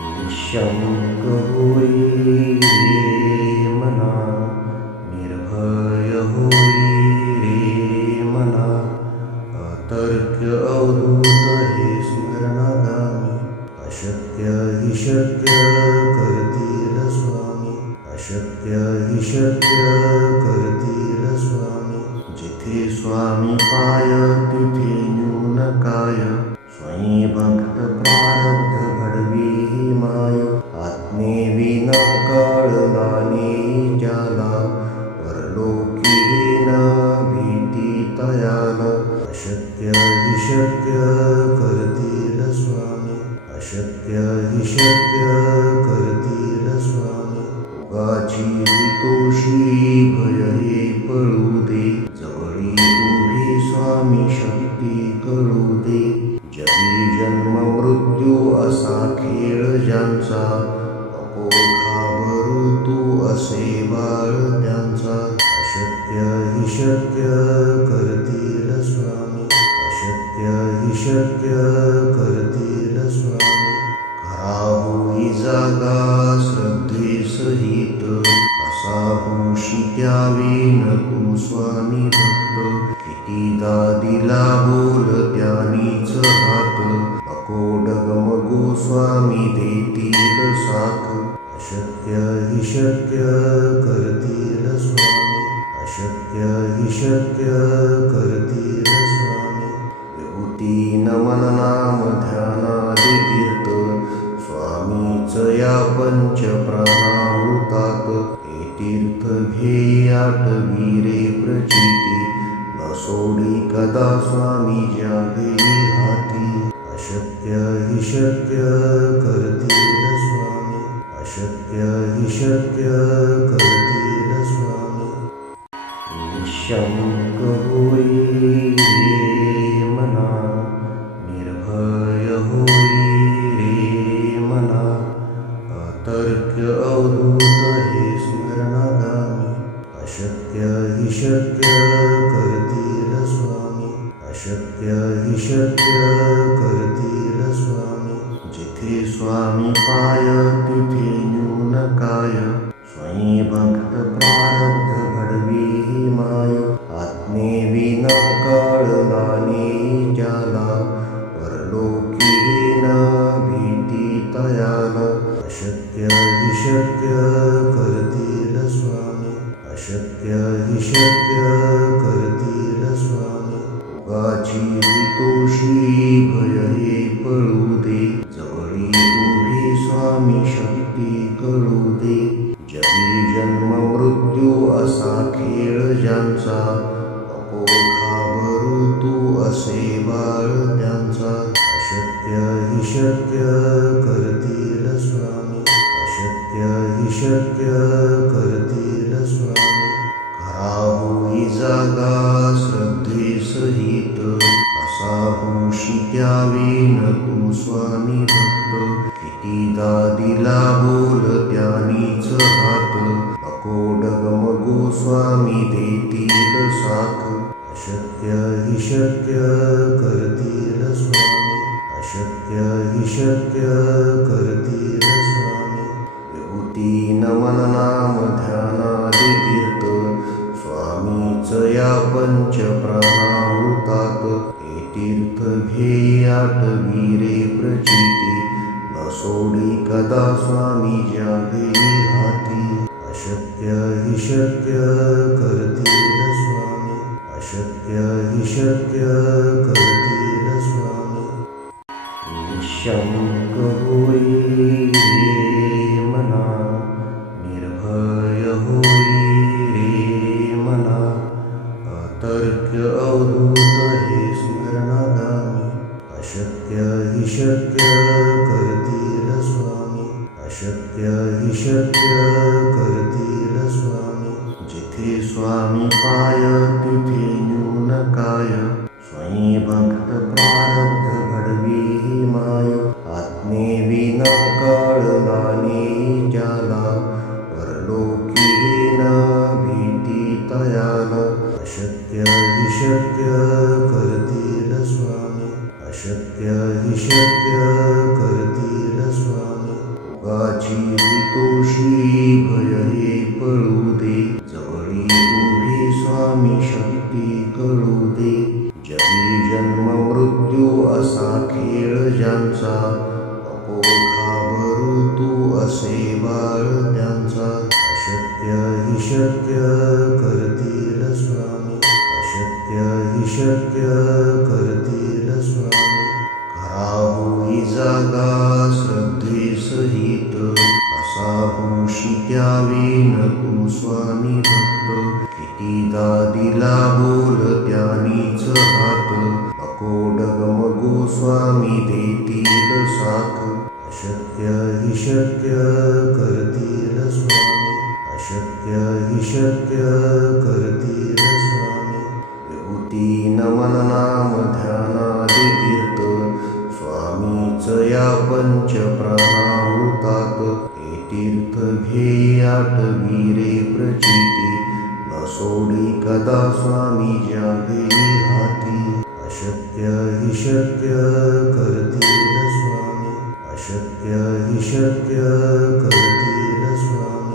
निःशङ्क होई रे मना, निर्भय होई रे मना, अतर्क्य अवधूत हे स्मरणागामी, अशक्य हि शक्य करतील स्वामी, अशक्य हि शक्य करतील स्वामी. जिथे स्वामी पाय तिथे न्यून काय, स्वयं भक्त प्रारब्ध घडवी ही माय. आत्मेविना कळला नाही ज्याला, परलोकी न भीती तयाला. अशक्य हि शक्य करतील स्वामी, अशक्य हि शक्य करतील स्वामी. उगाची तोषी भय हे पळू दे, जवळी उभी स्वामी शक्ती कळू दे. जगी जन्म मृत्यू असा खेळ ज्यांचा, नको घाबरू तू असे बाळ त्यांचा. अशक्य हि शक्य करतील स्वामी, अशक्य हि शक्य करतील स्वामी. खरा होई जागा श्रद्धे सहित, असा होशी द्यावी न तू स्वामी भक्त. कितीदा दिला बोल त्यानीच हात, नको डगमगू स्वामी देतील साथ. अशक्य हि शक्य करतील स्वामी, अशक्य हि शक्य करतील स्वामी. विभूती नमन नाम ध्यानादि तीर्थ, स्वामीच या पंच प्राणामृतात. हे तीर्थ घेई आठवी रे प्रचिती, न सोडी कदा स्वामी ज्या घेई हाती. अशक्य हि शक्य करतील स्वामी, अशक्य हि शक्य करतील स्वामी. निःशङ्क होई रे मना, निर्भय होई रे मना, अतर्क्य अवधूत हे स्मरणागामी. अशक्य हि शक्य करतील स्वामी, अशक्य हि शक्य करतील स्वामी. जिथे स्वामी पाय तिथे न्यून काय, स्वयं भक्त प्रारब्ध घडवी ही माय. आत्मेविना कळला नाही ज्याला, परलोकी न भीती तयाला. अशक्य हि शक्य करतील स्वामी, अशक्य हि शक्य करतील स्वामी. उगाची तोषी भय हे पळू दे, जवळी उभी स्वामी शक्ती कळू दे. जगी जन्म मृत्यू असा खेळ ज्यांचा, नको घाबरू तू असे बाळ त्यांचा. अशक्य हि शक्य करतील स्वामी, अशक्य हि शक्य करतील स्वामी. खरा होई जागा श्रद्धे सहित, असा होशी द्यावी न तू स्वामी भक्त. कितीदा दिला बोल त्यानीच हात, नको डगमगू स्वामी देतील साथ. अशक्य हि शक्य करतील स्वामी, अशक्य हि शक्य करतील स्वामी. विभूती नमन नाम ध्यानादि तीर्थ, स्वामीच या पंच प्राणामृतात. हे तीर्थ घेई आठवी रे प्रचिती, न सोडी कदा स्वामी ज्या घेई हाती. अशक्य हि शक्य करतील स्वामी, अशक्य हि शक्य करतील स्वामी. निःशङ्क होई रे मना, निर्भय होई रे मना, अतर्क्य अवधूत हे स्मरणागामी. अशक्य हि शक्य करतील स्वामी, अशक्य हि शक्य करतील स्वामी. जिथे स्वामी पाय तिथे न्यून काय, स्वयं भक्त प्रारब्ध घडवी ही माय. आत्मेविना कळला नाही ज्याला, परलोकी न भीती तयाला. अशक्य हि शक्य करतील स्वामी, अशक्य हि शक्य करतील स्वामी. रोगाची भीतोशी भय हे पळू दे, जवळी उभी स्वामी शक्ती कळू दे. जगी जन्म मृत्यू असा खेळ ज्यांचा, नको घाबरू तू असे बाळ त्यांचा. अशक्य हि शक्य करतील स्वामी, अशक्य हि शक्य करतील स्वामी. खरा होई जागा श्रद्धेसहित, असा होशी त्यावेन तू स्वामी भक्त. कितीदा दिला बोल त्यानीच हात, नको डगमगू स्वामी देतील साथ. अशक्य हि शक्य करतील स्वामी, अशक्य हि शक्य करतील स्वामी. विभूती नमन नाम ध्यानादि तीर्थ, स्वामीच या पंच प्राणामृतात. हे तीर्थ घे आठवी रे प्रचिती, न सोडी कदा स्वामी जागे हाती. अशक्य हि शक्य करतील स्वामी, अशक्य हि शक्य करतील स्वामी.